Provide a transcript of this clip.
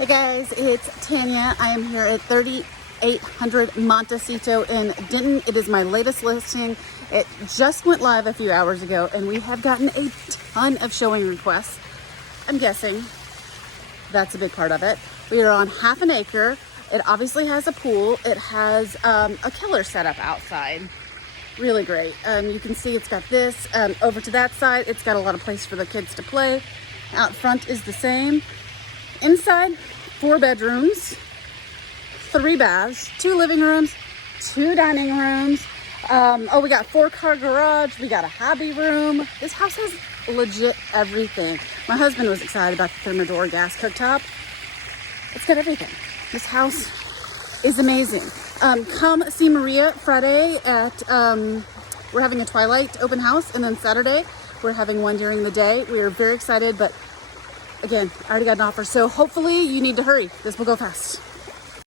Hey guys, it's Tanya. I am here at 3800 Montecito in Denton. It is my latest listing. It just went live a few hours ago and we have gotten a ton of showing requests. I'm guessing that's a big part of it. We are on half an acre. It obviously has a pool. It has a killer setup outside. Really great. You can see it's got this. Over to that side, it's got a lot of place for the kids to play. Out front is the same. Inside, 4 bedrooms, 3 baths, 2 living rooms, 2 dining rooms. We got 4-car garage. We got a hobby room. This house has legit everything. My husband was excited about the Thermador gas cooktop. It's got everything. This house is amazing. Come see Maria Friday at, we're having a Twilight open house, and then Saturday we're having one during the day. We are very excited, but again, I already got an offer, so hopefully you need to hurry. This will go fast.